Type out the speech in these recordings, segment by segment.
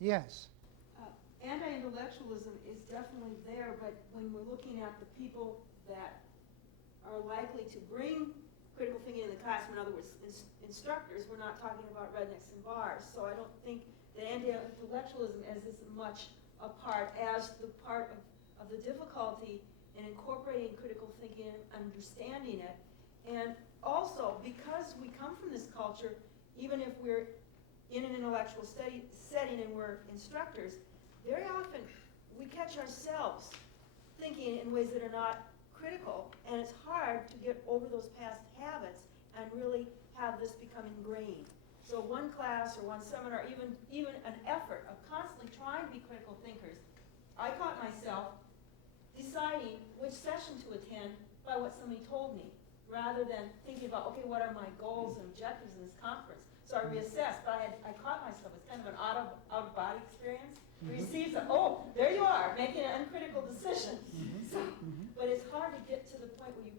Yes. Anti-intellectualism is definitely there, but when we're looking at the people that are likely to bring critical thinking in the classroom, in other words, instructors, we're not talking about rednecks and bars. So I don't think that anti-intellectualism is as much a part as the part of the difficulty in incorporating critical thinking and understanding it. And also, because we come from this culture, even if we're in an intellectual study setting and we're instructors, very often we catch ourselves thinking in ways that are not critical, and it's hard to get over those past habits and really have this become ingrained. So one class or one seminar, even an effort of constantly trying to be critical thinkers, I caught myself deciding which session to attend by what somebody told me, rather than thinking about, okay, what are my goals and objectives in this conference? So I reassessed, but I caught myself. It's kind of an out-of-body experience. Mm-hmm. You see, oh, there you are, making an uncritical decision. Mm-hmm. So, Mm-hmm. but it's hard to get to the point where you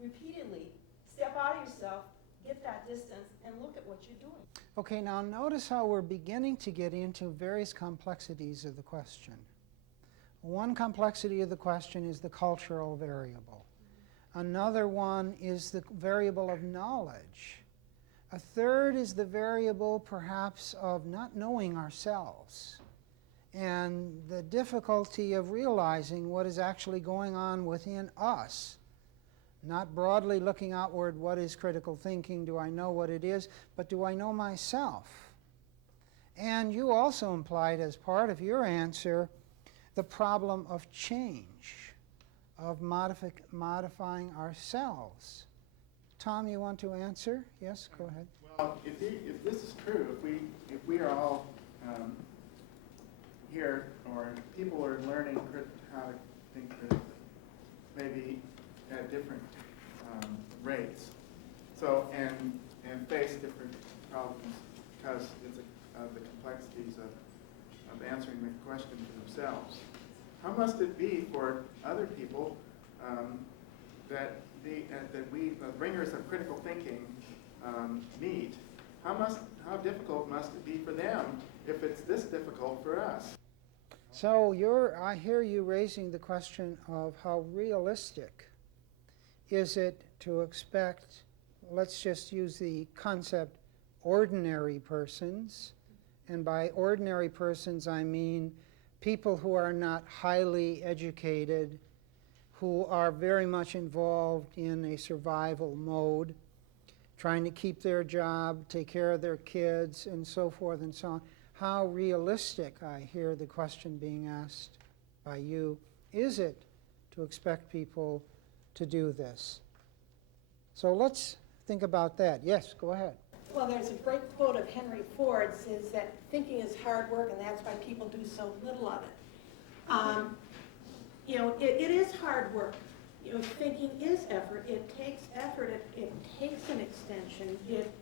repeatedly step out of yourself, get that distance, and look at what you're doing. Okay, now notice how we're beginning to get into various complexities of the question. One complexity of the question is the cultural variable. Another one is the variable of knowledge. A third is the variable, perhaps, of not knowing ourselves and the difficulty of realizing what is actually going on within us. Not broadly looking outward, what is critical thinking? Do I know what it is? But do I know myself? And you also implied as part of your answer the problem of change, of modifying ourselves. Tom, you want to answer? Yes, go ahead. Well, if this is true, if we are all here, or people are learning how to think critically, maybe at different rates, so and face different problems because of the complexities of answering the question for themselves. How must it be for other people that we, the bringers of critical thinking, meet? How difficult must it be for them if it's this difficult for us? So I hear you raising the question of how realistic is it to expect, let's just use the concept, ordinary persons, and by ordinary persons I mean people who are not highly educated, who are very much involved in a survival mode, trying to keep their job, take care of their kids, and so forth and so on. How realistic, I hear the question being asked by you, is it to expect people to do this? So let's think about that. Yes, go ahead. Well, there's a great quote of Henry Ford says that thinking is hard work, and that's why people do so little of it. It is hard work. Thinking is effort. It takes effort. It takes an extension. It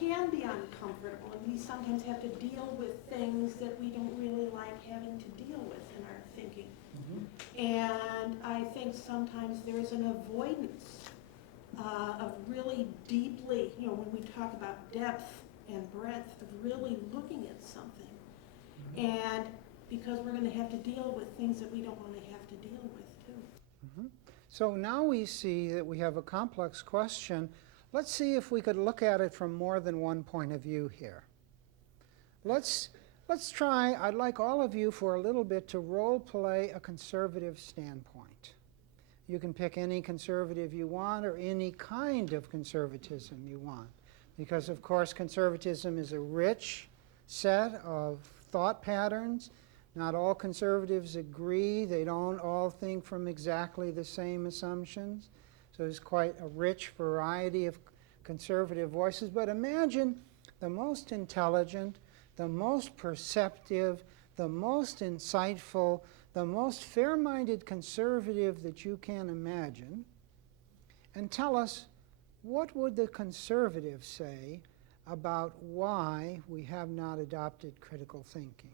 can be uncomfortable, and we sometimes have to deal with things that we don't really like having to deal with in our thinking. Mm-hmm. And I think sometimes there's an avoidance of really deeply, when we talk about depth and breadth, of really looking at something. Mm-hmm. And because we're going to have to deal with things that we don't want to have to deal with, too. Mm-hmm. So now we see that we have a complex question. Let's see if we could look at it from more than one point of view here. Let's try, I'd like all of you for a little bit to role play a conservative standpoint. You can pick any conservative you want or any kind of conservatism you want. Because, of course, conservatism is a rich set of thought patterns. Not all conservatives agree. They don't all think from exactly the same assumptions. So there's quite a rich variety of conservative voices. But imagine the most intelligent, the most perceptive, the most insightful, the most fair-minded conservative that you can imagine, and tell us, what would the conservative say about why we have not adopted critical thinking?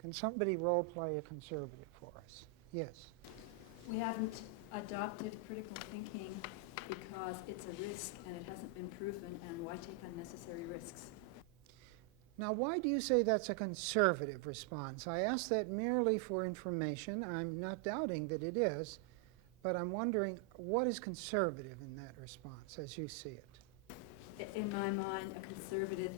Can somebody role play a conservative for us? Yes. We haven't adopted critical thinking because it's a risk and it hasn't been proven, and why take unnecessary risks? Now, why do you say that's a conservative response? I ask that merely for information. I'm not doubting that it is, but I'm wondering what is conservative in that response as you see it? In my mind, a conservative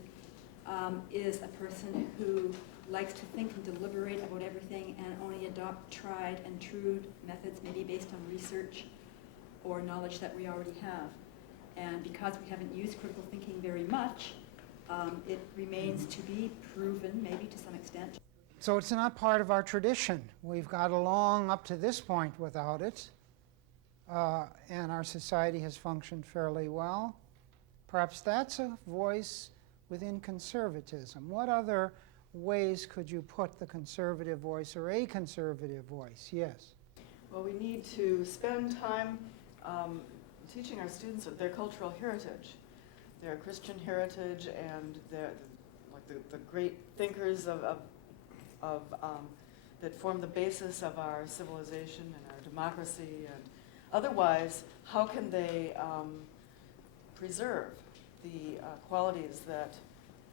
is a person who likes to think and deliberate about everything and only adopt tried and true methods, maybe based on research or knowledge that we already have. And because we haven't used critical thinking very much, it remains to be proven, maybe to some extent. So it's not part of our tradition. We've got along up to this point without it, and our society has functioned fairly well. Perhaps that's a voice within conservatism. What other ways could you put the conservative voice or a conservative voice? Yes. Well, we need to spend time teaching our students of their cultural heritage, their Christian heritage, and their the great thinkers that form the basis of our civilization and our democracy. And otherwise, how can they preserve the qualities that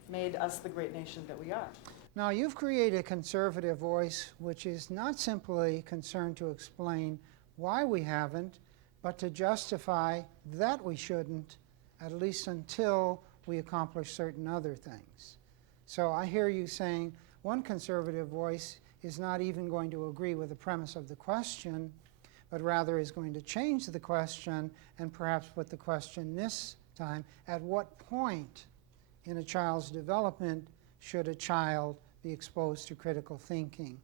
made us the great nation that we are? Now, you've created a conservative voice which is not simply concerned to explain why we haven't, but to justify that we shouldn't, at least until we accomplish certain other things. So I hear you saying one conservative voice is not even going to agree with the premise of the question, but rather is going to change the question and perhaps put the question this time: at what point in a child's development should a child be exposed to critical thinking?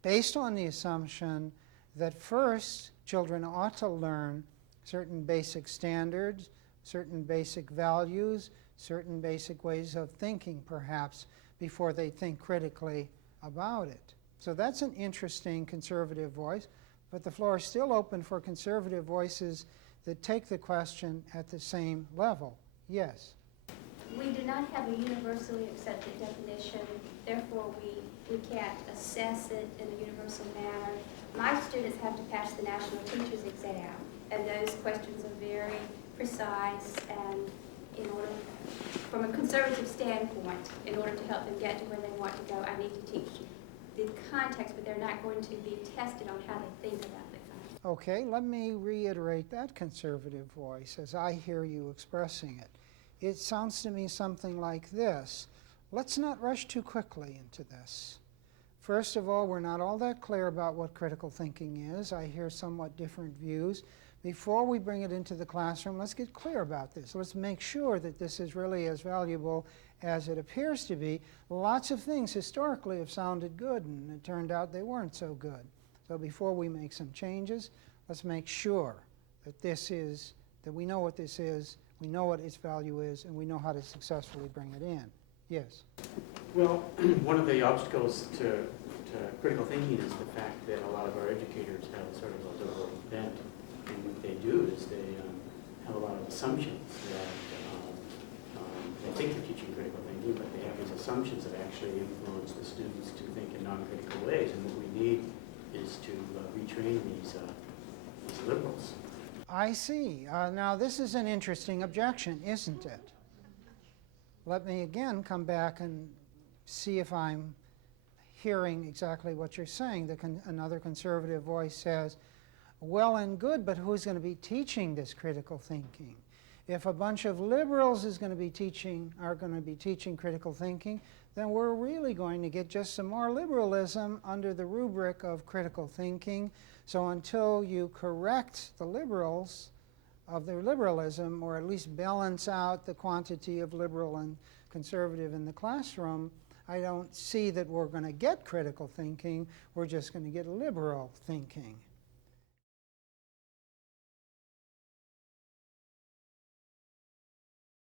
Based on the assumption that first, children ought to learn certain basic standards, certain basic values, certain basic ways of thinking, perhaps, before they think critically about it. So that's an interesting conservative voice, but the floor is still open for conservative voices that take the question at the same level. Yes? We do not have a universally accepted definition, therefore we can't assess it in a universal manner. My students have to pass the National Teachers Exam, and those questions are very precise, and in order, from a conservative standpoint, in order to help them get to where they want to go, I need to teach the context, but they're not going to be tested on how they think about the context. Okay, let me reiterate that conservative voice as I hear you expressing it. It sounds to me something like this: let's not rush too quickly into this. First of all, we're not all that clear about what critical thinking is. I hear somewhat different views. Before we bring it into the classroom, let's get clear about this. Let's make sure that this is really as valuable as it appears to be. Lots of things historically have sounded good, and it turned out they weren't so good. So before we make some changes, let's make sure that that we know what this is, we know what its value is, and we know how to successfully bring it in. Yes? Well, one of the obstacles to critical thinking is the fact that a lot of our educators have sort of a liberal bent. And what they do is they have a lot of assumptions that they think they're teaching critical thinking, but they have these assumptions that actually influence the students to think in non-critical ways. And what we need is to retrain these liberals. I see. Now, this is an interesting objection, isn't it? Let me again come back and see if I'm hearing exactly what you're saying. Another conservative voice says, well and good, but who's going to be teaching this critical thinking? If a bunch of liberals are going to be teaching critical thinking, then we're really going to get just some more liberalism under the rubric of critical thinking. So until you correct the liberals of their liberalism, or at least balance out the quantity of liberal and conservative in the classroom, I don't see that we're going to get critical thinking. We're just going to get liberal thinking.